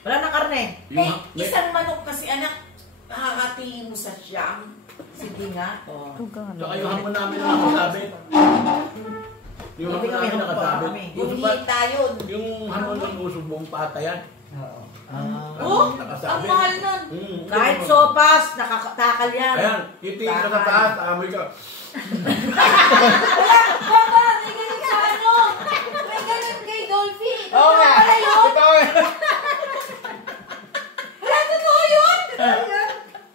Wala na karne. Isang manok kasi anak, nakakatiin mo sa siyam. Sige nga. Oh. Saka yung hamon namin na nakasabi. Yung hamon namin nakasabi. Gunita yun. Yung hamon ng uso buong pata yan. Oo. Oh, ang mahal nun. Kahit sopas, nakakatakal yan. Ayan, titingin ka sa taas, amoy ka. Baba, may ganun sa ano. May ganun kay Dolphy. Oo nga. Wala yun. Totoo. Wala, totoo yun.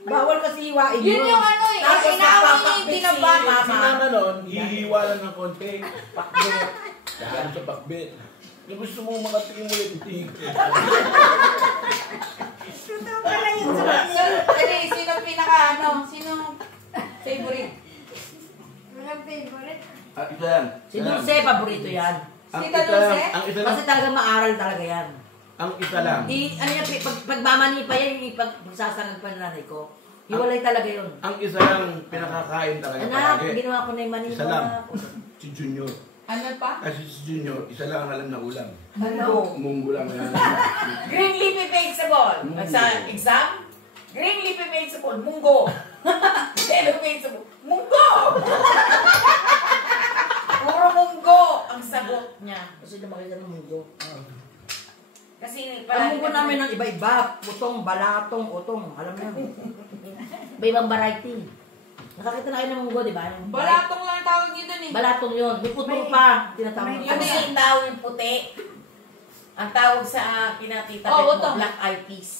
Bawal kasi hiwain Yun yung ano eh. Tapos Inaaway niya yung napapakbit binaba. si Si mama. mama nun, hihiwa lang ng konti. Pakbit. Dahil sa pakbit. Kung gusto mo makatingin mo yung titig. Sino pinaka ano? Sino favorite? Walang favorite. Isa yan. Si Dulce, paborito yan. Ang Tita isa Dulce? lang, ang isa lang, Kasi talaga maaral talaga yan. ang isa lang. Ano yan, pagmamani pa yan, pagsasangan pa ng nanay ko. Hiwalay talaga yun. Ang isa lang pinakakain talaga Anak, palagi. ginawa ko na yung mani Isa mo lang. na. Si Junior. Ano pa? Kasi si Junior, isa lang ang alam na ulam. Ano? Munggo lang yan. Green leafy vegetable. Munggo. Sa exam? Green leafy vegetable. Munggo. Yellow vegetable. Munggo! Puro munggo ang sagot niya. Kasi lumaki ka ng mundo. Kasi Ang mundo namin ng iba-iba. Utong, balatong, utong. Alam mo yan. Iba-ibang variety. Nakakita na kayo ng munggo, di ba? Yung balatong lang ang tawag niyo dun eh. Balatong yun. May putong pa. Tinatawag Yung sitaw yung puti. Ang tawag sa kinatita Oo, Oh, ito. black eyed peas.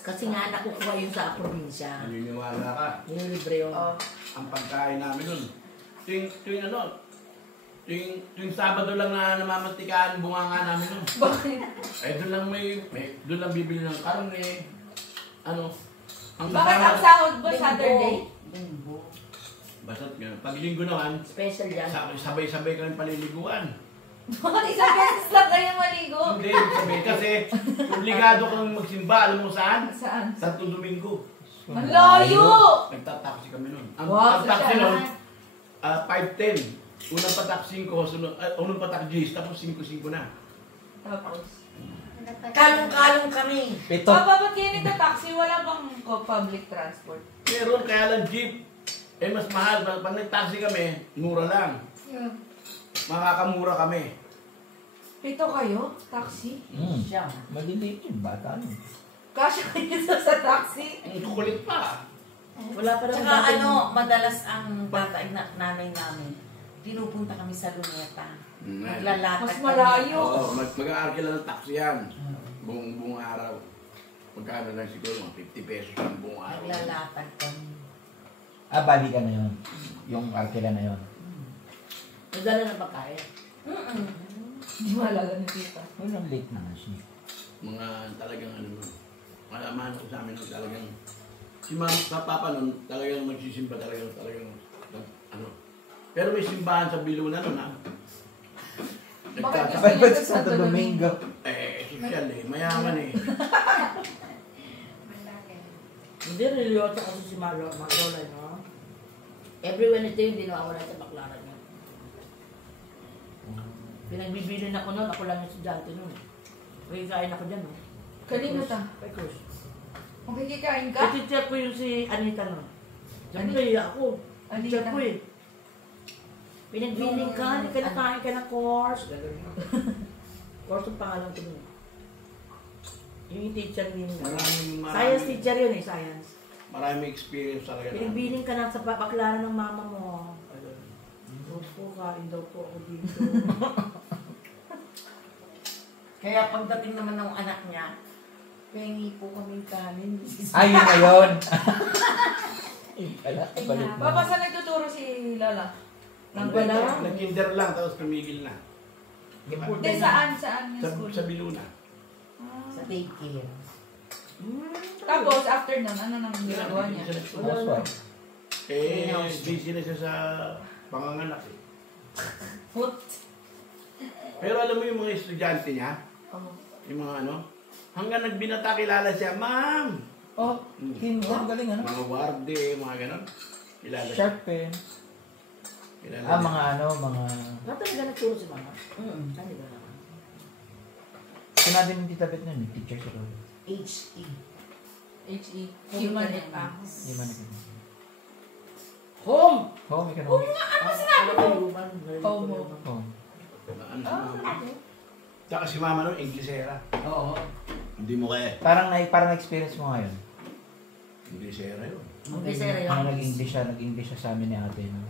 Kasi nga nakukuha yun sa probinsya. Naniniwala ka. Nililibre yun. Oh. Ang pagkain namin nun. Tuwing ano, tuwing Sabado lang na namamantikaan bunga nga namin nun. Bakit? Eh doon lang doon lang bibili ng karne. Ano? Bakit ang sahod ba Saturday? Linggo. Basta pag linggo naman, Special yan. sabay-sabay kami paliliguan. Bakit isang beses lang kayo maligo? Hindi, sabay kasi obligado kang magsimba. Alam mo saan? Saan? Santo Domingo. Ang layo! Nagtataksi kami nun. Ang, Wow, ang taxi social. nun, 5:10. Unang pataksin ko, unang patakjis, tapos 5:05 na. Tapos? Kalong-kalong kami. Pito. Papa, ba't kayo nagta-taxi? Wala bang public transport? Meron, kaya lang jeep. Eh, mas mahal. Pag nag-taxi kami, mura lang. Makakamura kami. Pito kayo? Taxi? Siya. Maliliit yung bata. Kasya kayo sa taxi? Ang kukulit pa. Wala pa naman Tsaka dati- ano, madalas ang tatay na nanay namin, pinupunta kami sa Luneta. Naglalatag Mas kami. malayo. Oo, mag-aarkila ng taxi yan. Buong araw. Magkano lang siguro, mga 50 pesos ang buong araw. Naglalatag kami. Bali ka na yun. Yung arkila na yun. Nagdala ng pagkain. Hindi malala na tita. Walang late naman siya. Mga talagang ano nun. Malaman ko sa amin nun talagang si papa nun talagang magsisimba talagang ano. Pero may simbahan sa Biluna nun ha. Bakit Bakit ba sa Santo Domingo? Social eh, mayaman eh. Hindi, religyoso kasi si Lola, no? Every Wednesday, hindi nawawala sa baklaran niya. Pinagbibili na ako noon, ako lang yung estudyante noon. May kain ako dyan, no? Kanino ta? Kay Cruz. Makikikain ka? Teacher ko yung si Anita noon. Siyempre, ako. Teacher Anita. ko eh. Pinagbiling ka, hindi ka nakain ka na course. Course ang pangalan ko noon. Yung teacher din. Science teacher yun eh, science. Maraming experience talaga. Pinagbiling ka na sa baklaran ng mama mo. Po, kain daw po ako dito. Kaya pagdating naman ng anak niya, pengi po kaming kanin. Ay, yun na yun. Balik na. Papa, saan nagtuturo si Lola? Wala. Nag-kinder lang, tapos tumigil na. Hindi, saan? Saan yung Sa, school? sa Biluna. Sa daycare. Tapos, Tapos, after nun, ano nang ginagawa niya? Housewife. Eh, busy na siya sa panganganak eh. Foot. Pero alam mo yung mga estudyante niya, yung mga ano, hanggang nagbinata kilala siya, ma'am! Oh, Kim, ang galing ano? Mga warde, mga ganon. Kilala siya. Sharp pen. Kilala Ah, niya. mga ano, mga... ba't talaga nagturo si mama? Saan di ba naman? Si na din yung tita Bet nun, teacher siya doon. HE. HE. Human Economics. Hindi man naging. Home! Home economics. Ano sinabi ko? Home. Home. Ano si mama? Tsaka si mama nun, Inglesera. Oo. Hindi mo kaya. Parang na-experience mo ngayon. Inglesera yun. Ang bisera yun. Ano nag-English siya sa amin ni ate. No?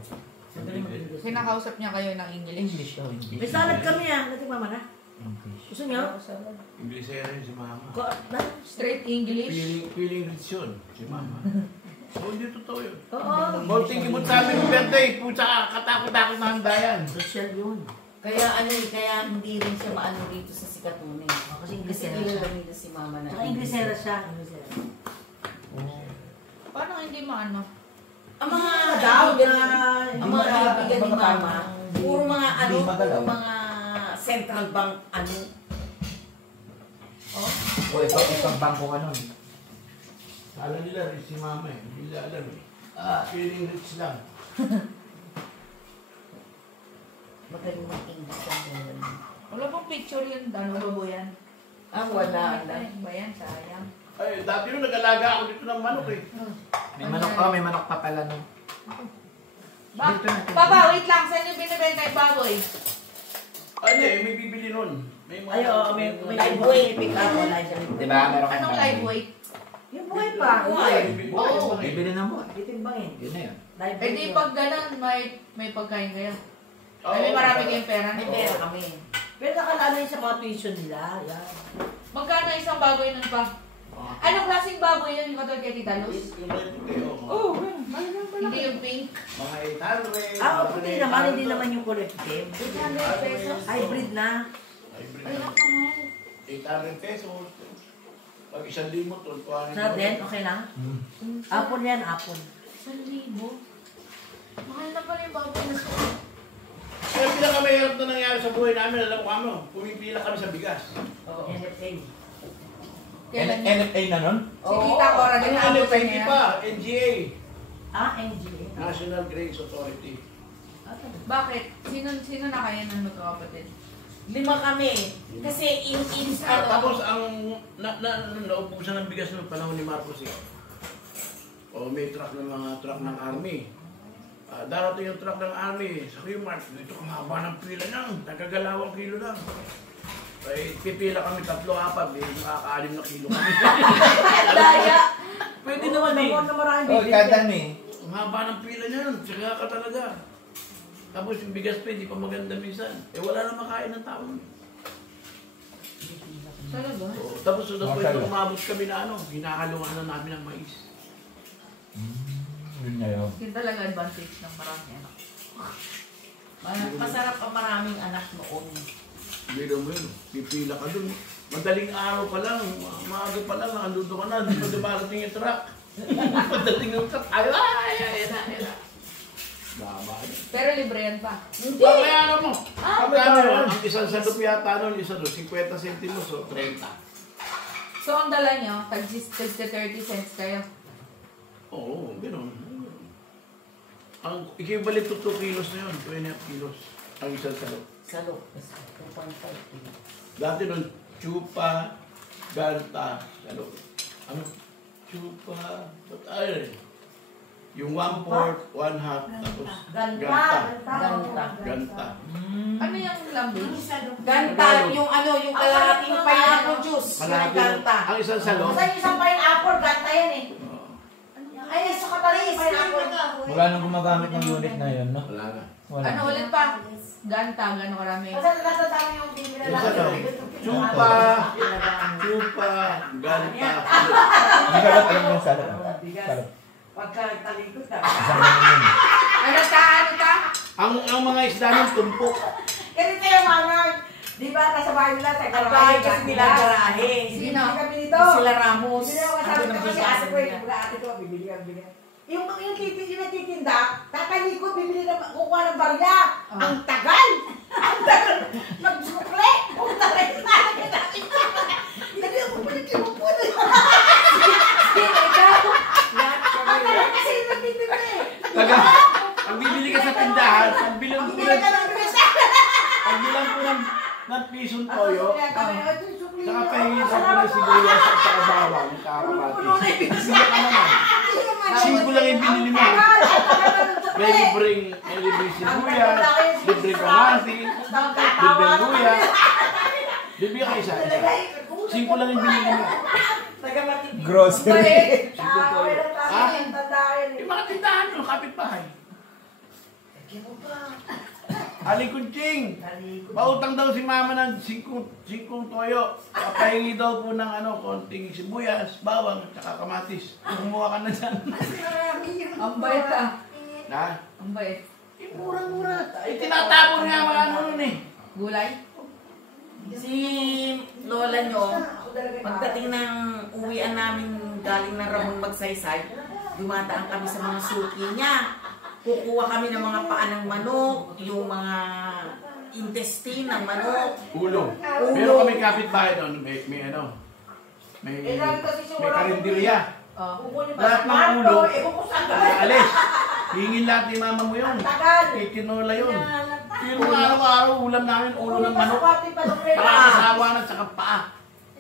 Kinakausap niya kayo ng English. English daw, English. May salad kami natin mama na. English. Gusto niyo? Inglesera yun si mama. Straight English. Feeling rich yun, si mama. So, hindi totoo yun. Oo. Konting kimot sa amin ng birthday. Pucha, katakot-takot na handayan. Social yun. Kaya kaya hindi rin siya maano dito sa Sikatune. Kasi Kasi Inglesera kilala siya. nila si mama na. Saka Inglesera siya. Inglesera. Paano hindi maano? Ang mga Daw ang mga kaibigan ni mama, puro mga ano, Hindi magalaw. puro mga central bank ano. O, ito bangko ka nun. Alam nila rin si mama eh. Hindi nila alam eh. Feeling rich lang. Magaling mag-English ang ganun. Wala bang picture yun? Ano ba yan? Wala na. Ba yan? Sayang. Ay, dati nung nag-alaga ako dito ng manok eh. May manok pa pala nun. Dito natin. Papa, wait lang. Saan yung binibenta yung baboy? Ano eh, may bibili nun. May mga... Ay, oo, may Live weight. Diba? Meron kang Anong live weight? Yung buhay pa. Oo. Bibili na mo. Titimbangin. Yun na yun. Live Eh di yun. pag ganun, may pagkain kayo. Oo, Ay, may marami kayong pera. May pera kami. Pero nakalala yun sa mga tuition nila. Yan. Magkano isang baboy nun pa? Anong klaseng baboy yun? Yung katulad kay Tita Luz? Oo. Hindi yung pink. Mga 800. Ah, puti naman. Hindi naman yung collective. 800 pesos. Hybrid na. Hybrid Ay, na. nakamahal. 800 pesos. Pag 1,000 to, Sa din, okay lang? Apple yan, apple. 1,000. Mahal na pala yung baboy na so. Kaya pinakamahirap na nangyari sa buhay namin, alam ko kamo, pumipila kami sa bigas. Oo. NFA. Kailan yun? NFA na nun? Si Tita Cora, Ano din ano, naabot pwede niya. pa, NGA, Ah, NGA. National Grains Authority. Bakit? Sino na kayo ng magkakapatid? 5 kami. Kasi yung ano, Tapos ang naubusan ng bigas noong panahon ni Marcos eh. O may truck ng mga truck ng army. Darating yung truck ng army sa Q-Mart. Dito ang haba ng pila lang. Nagkagalawang kilo lang. Ay, pipila kami 3-4. Makaka-6 na kilo kami. daya. Pwede naman eh. Naman na maraming Oh, bibili. kada eh. Ang haba ng pila niyan. Tsaka ka talaga. Tapos yung bigas pa, hindi pa maganda minsan. Eh wala na makain ng tao. Talaga? Oo. Tapos so, Marcelo. pwede umabot kami na ano, hinahaluan na namin ng mais. Yun na yun. Yun talaga advantage ng marami anak. Masarap ang maraming anak noon. Biro mo yun, pipila ka dun. Madaling araw pa lang, maaga pa lang, nanduto ka na, di pa dumarating yung truck. Pagdating yung truck, ay, Baba yun. Pero libre yan pa. Hindi. Babayaran mo. Pagkano babayaran. yun? Ang isang sandok yata nun, isa doon, 50 centimos o 30. So ang dala nyo, tag 30 cents kayo. Oo, gano'n. Ang equivalent to 2 kilos na yun, 2.5 kilos. Ang isang sandok. Salo. 2.5. Dati nun, chupa, ganta, ano, chupa, ay, yung 1/4, 1/2, tapos Ganta. ganta. Ano yung lambing? Ganta, yung ano, yung kalahating pineapple juice. Yung Malaki ganta. ang isang salon. Basta yung isang pineapple, ganta yan eh. Ay, sa katalis, pineapple. Wala nang gumagamit ng unit na yun, no? Wala na. Wala. Ano ulit pa? Ganta, gano'n karami. Kasi natatama yung bibili Yung salon, chupa, ganta. Hindi ka ba't alam yung salad? Salad. Pagkatalikot na. Isang yun. Ano ta? Ang mga isda nun, tumpok. Kasi tayo mga, di ba, nasa bahay nila, sa Ang bahay kasi nila garahe. Bibili Sino? kami nito. Sila Ramos. Bibili ako Ano sabi nang ko kasi bigasan ate ko, nila? yung ate ko, bibili ka. Yung nagtitinda, tatalikod, bibili na, kukuha ng barya. Ang tagal! Ang tagal! Magsukle! Kung tagal na, hindi ako pwede. Sino ikaw? Ang tagal kasi yung nagtitinda eh. Taga, ang bibili ka sa tindahan, ang bilang Ang bibili ka ng pesa. po ng pisong toyo, Kami, ito yung sukli. saka sibuyas at saka bawang, kakamatis. Siya ka naman. 5 lang yung binili mo. May libreng sibuyas, libreng kamatis, libreng luya. Bibigyan ka isa. 5 lang yung binili mo. Grocery. Yung mga tindahan mo, kapitbahay. Aling Kunching, pautang daw si mama ng 5 toyo. Papahingi daw po ng konting sibuyas, bawang, at saka kamatis. Kumuha ka na dyan. Ang bait ah. Ha? Ang bait. Mura-mura. Tinatapon nga mga nun eh. Gulay? Si lola nyo, pagdating ng uwian namin galing ng Ramon Magsaysay, dumadaan kami sa mga suki niya. Kukuha kami ng mga paa ng manok, yung mga intestine ng manok. Ulo. Meron kami kapitbahay doon. May karinderya. Lahat ng ulo, alis. Hingin lahat ni mama mo yun. Tinola yun. Pero araw-araw ulam namin, ulo ng manok. Pakasawa na saka paa.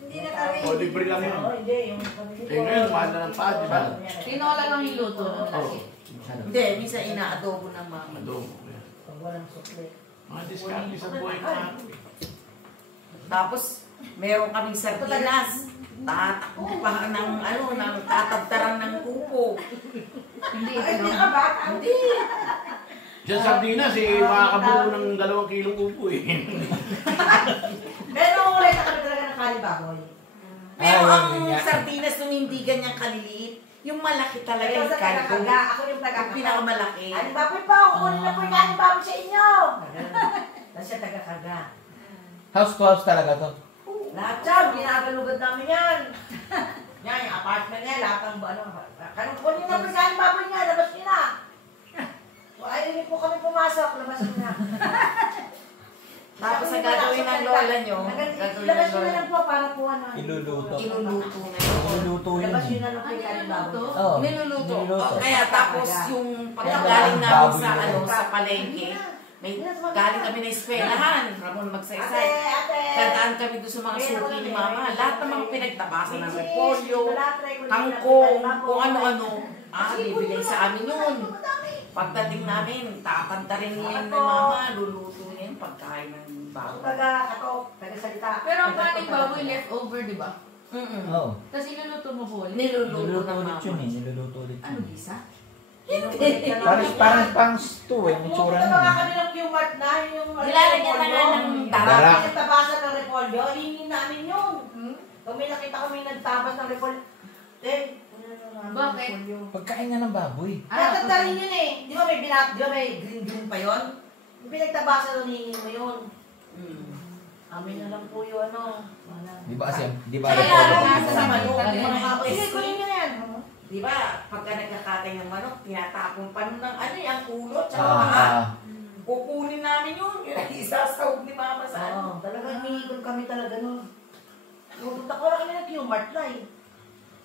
Hindi na kami. O, libre lang yun. Ngayon, mahal na ng paa, di ba? Tinola lang yung luto. Oo. Hindi, minsan inaadobo ng mama. Adobo. Mga diskarte sa buhay na ako. Tapos, meron kaming sardinas. Tatakpan ng ng tatabtaran ng kupo. Hindi Hindi. Sa sardinas, makakabuo ng 2 kilong upo eh. Pero ulit na kami talaga ng kalibagoy. Pero Ah, ang yun nga. sardinas nun hindi ganyang kaliliit. Yung malaki talaga Ito yung sa cargo. tagakaga, ako yung Yung tagakaga. pinakamalaki. Ano ba po, kukunin na po yung kalibagoy sa inyo. Tapos siya tagakaga. House to house talaga to. Lahat yan, ginagalugad namin yan. Yan, yung apartment niya, lahat ng kanong kunin na po yung kalibagoy niya, labas niyo na. Ayaw niyo po kami pumasok, labas niyo na. Tapos ang gagawin ng lola nyo, Labas niyo na lang po para po Iluluto. iluluto na yun. Iluluto yun. Labas niyo na lang po yung kalibagoy. Oo. Niluluto. Niluluto. Kaya tapos yung pagkagaling namin sa sa palengke, may galing kami na eskwelahan, Ramon Magsaysay. Dadaan kami doon sa mga suki ni mama. Lahat ng mga pinagtabasan ng repolyo, kangkong, kung ano-ano. Bibigay sa amin yun. Pagdating namin, tatantarin niya ni mama, luluto niya yung pagkain ng bago. Taga-salita. Pero ang paning baboy leftover, di ba? Oo. Tapos iluluto mo po ulit. Niluluto Niluluto ng ulit mama. yun eh. Niluluto ulit Ano, yun. gisa? Parang pang stew eh. May tsura Pumunta nun. ba kami ng Q-Mart na yung Nilalagyan na nga ng Darak. darak. Nagtabasan ng repolyo, hingin namin yun. Kung may nakita kami nagtabas ng repolyo, Bakit? Pagkain nga ng baboy. Tatatarin yun eh. Di ba may green pa yun? Yung pinagtabasan nun, hingin mo yun. Amin na lang po yun, Di ba kasi, di ba? Kaya repolyo? lang sa manok, Sige, yung mga Sige, kunin nyo na yan. di ba, pagka nagkakatay ng manok, tinatapon pa nun ng yung ulo, tsaka Ah, mga. ah. Kukunin namin yun, yung isasahog ni mama sa ano. Talagang hihigol kami talaga nun. Pupunta ko lang kami ng Q-Mart na eh.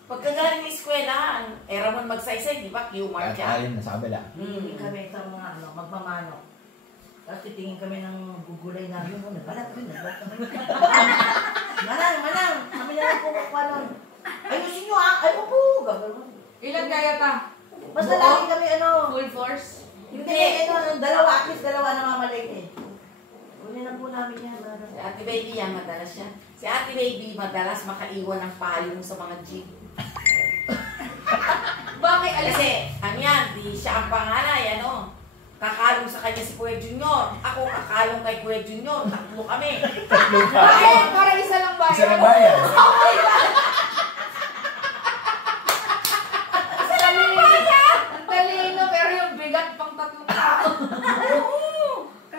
Pagkagaling ng eskwelahan, Ramon Magsaysay, di ba, Q-Mart At siya. alin na sa kabila. Hihingin kami sa mga magmamanok. Tapos titingin kami ng gugulay namin. Nagbalat kami. Manang, kami na lang pumakuha nun. Ayusin nyo Ay, upo. Gagawin. Ilan kaya ka? Basta lagi kami Full force? Hindi, dalawa. At least dalawa na mamalik eh. Kunin na po namin yan. Si Ate Baby yan, madalas yan. Si Ate Baby, madalas makaiwan ng payong sa mga jeep. Bakit? Kasi, yan, di siya ang pangalay, kakalong sa kanya si Kuya Junior. Ako, kakalong kay Kuya Junior. Tatlo kami. Bakit? Para isa lang ba? Isa lang ba yan? Ang talino, pero yung bigat pang 3 tao.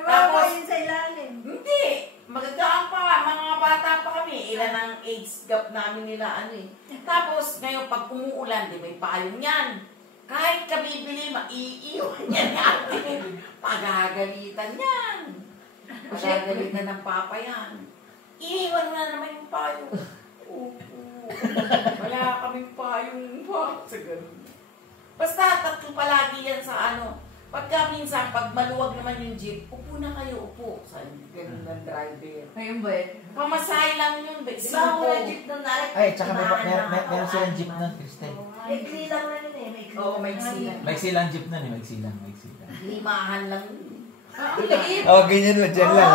Kawawa yun sa ilalim. Hindi. Magagaan pa. Mga bata pa kami. Ilan ang age gap namin nila, Tapos, ngayon, pag umuulan, di may payong yan. Kahit kabibili, maiiwan yan natin. Pagagalitan yan. Pagagalitan ng papa yan. Iiwan na naman yung payong. Opo. Wala kaming payong pa. Sa ganun. Basta, tatlo palagi yan sa Pagka minsan, pag maluwag naman yung jeep, upo na kayo, upo. Sa ganun ng driver. Ngayon ba eh? Pamasahe lang yun. Di ba ang wala jeep nun na? Ay, tsaka meron silang jeep nun, Kristen. Maiksi lang na yun eh. Maiksi. Oo, maiksi lang. Maiksi lang jeep nun eh, maiksi lang. Limahan lang yun. Ang liit. Oh, ganyan lang, dyan lang.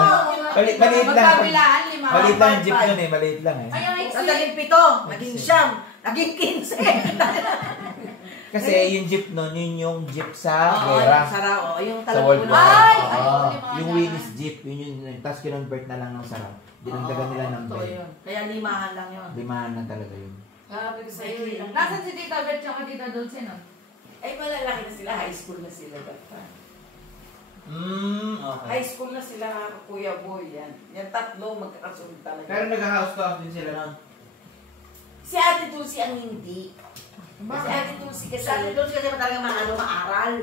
Maliit lang. Magkabilaan, 5. Maliit lang yung jeep nun eh, maliit lang eh. Ay, ang Tapos exit. naging 7, naging 9, naging 15. Kasi yung jeep nun, yun yung jeep sa gera. Sarao, yung Sa talagang World puno. War. Ay! Oo. Ay, Yung limahan. Willys jeep, yun yun. Tapos kinonvert na lang ng sarap. Dinagdagan nila ng Totoo bed. yun. Kaya limahan lang yun. Limahan lang talaga yun. Sabi ko sa'yo eh. Nasaan si Tita Beth tsaka Tita Dulce, no? Ay, malalaki na sila. High school na sila. Dapat. Okay. High school na sila, Kuya Boy. Yan. Yan tatlo, magkakasunod talaga. Pero nag-house to din sila nun. Si Ate Dulce ang hindi. Si Ate Dulce kasi... Sa atin doon kasi talaga maaral.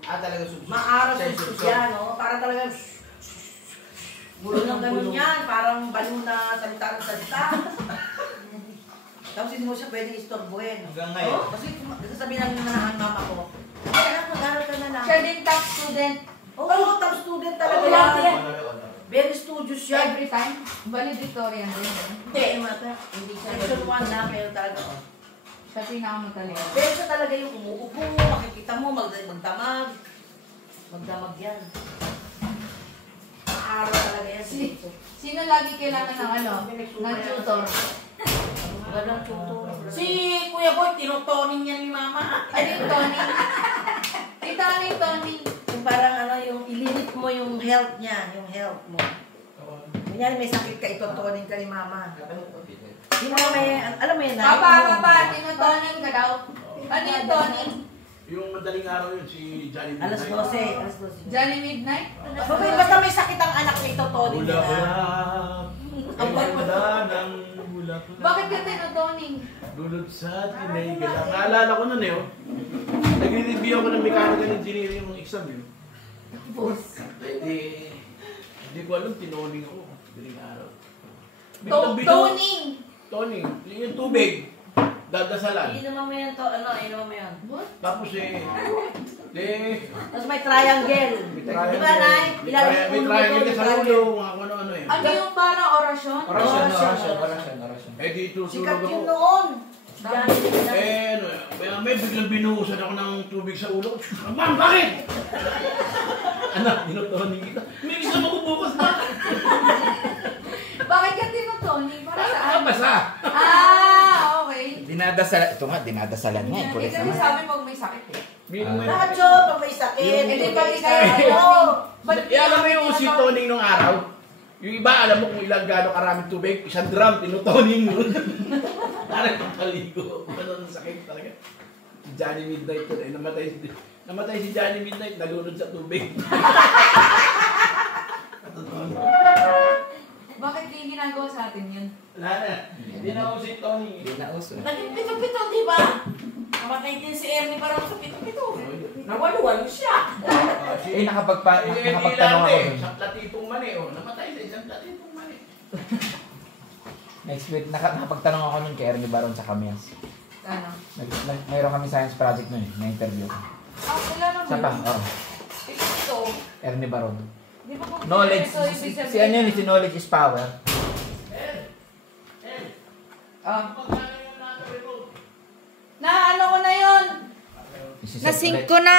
Talaga subsub. Maaral sa estudyano, no? Para talaga gulo ng ganun yan, parang balo na salita ng salita. Tapos hindi mo siya pwedeng istorbohin. Hanggang ngayon. Kasi sasabihin ng mama ko, ay anak, mag-aral ka na lang. Siya din top student. Oo, top student talaga Oo, yan. yan. Very studious yan. Every time. Valedictorian din. Hindi, hindi siya. Section 1 na, pero talaga, oh. Siya pinakamatalik. Pero siya talaga yung umuupo, makikita mo, magdamag. Magdamag yan. Maaral talaga yan. Sino lagi kailangan ng ano? Ng tutor? Walang tutor. Si Kuya Boy, tinutoning niya ni Mama. Ano yung Tony? Tita, ano yung Tony? Yung parang ano, yung ilimit mo yung health niya, yung health mo. Kunyari may sakit ka, itotoning ka ni mama. Yung mga may, alam mo yun na? Papa, tinutoning ka daw. Ano yung toning? Yung madaling araw yun, si Johnny Alas 12, alas 12. Johnny Midnight? Basta may sakit ang anak mo, itotoning Bula nila. ang ganda ng bula. Bakit ka tinutoning? Dulot sa tinay gala. Naalala ko nun eh, oh. Nagre-review ako ng mechanical engineering yung exam yun. Hindi ko alam, tinoning ako. Madaling araw. Toning! Toning. Yung tubig. Dadasalan. Inuman mo yan to, ano, inuman mo yan. Tapos Tapos may triangle. Di ba, Nay? Ilalagay may ulo mo triangle doon, ka sa ulo, mga ano eh. Ano yung parang orasyon? Orasyon. Eh di Sikat tutulog yun ako. noon. Diyan. Eh, ano, may biglang binuhusan ako ng tubig sa ulo. Ma'am, bakit? Anak, inutoning kita. May isa magubukas na. Bakit ka tinutoning? Para saan? Basa. Okay. Dinadasalan. Ito nga, dinadasalan nga. Eh, Kulit kasi naman. sabi pag may sakit eh. Lahat yun, pag may sakit. Hindi pag pa may di kayo sakit. Alam mo yung si toning nung araw? Yung iba, alam mo kung ilang gano'ng karaming tubig, isang drum, tinutoning mo. Parang kapaligo. Ano sakit talaga. Si Johnny Midnight yun eh, namatay si Johnny Midnight, nalunod sa tubig. Bakit di ginagawa sa atin yun? Wala na. Hindi na ako si Tony. Hindi na uso. Naging pito-pito, di ba? Namatay din si Ernie parang sa pito-pito. Nawalo-walo siya. Nakapagtanong ako dun. Isang platitong mani, oh. Namatay sa isang platitong mani. Next week, nakapagtanong ako nun kay Ernie Baron sa Kamias. Ano? Mayroon kami science project nun eh, na-interview ko. Wala naman. Sa pa? Oo. Ito. Ernie Baron. Di ba kung Knowledge, ito, ibig si ano yun, si knowledge is power. Na ano ko na yun? Isi-set Na-sync ulit. ko na.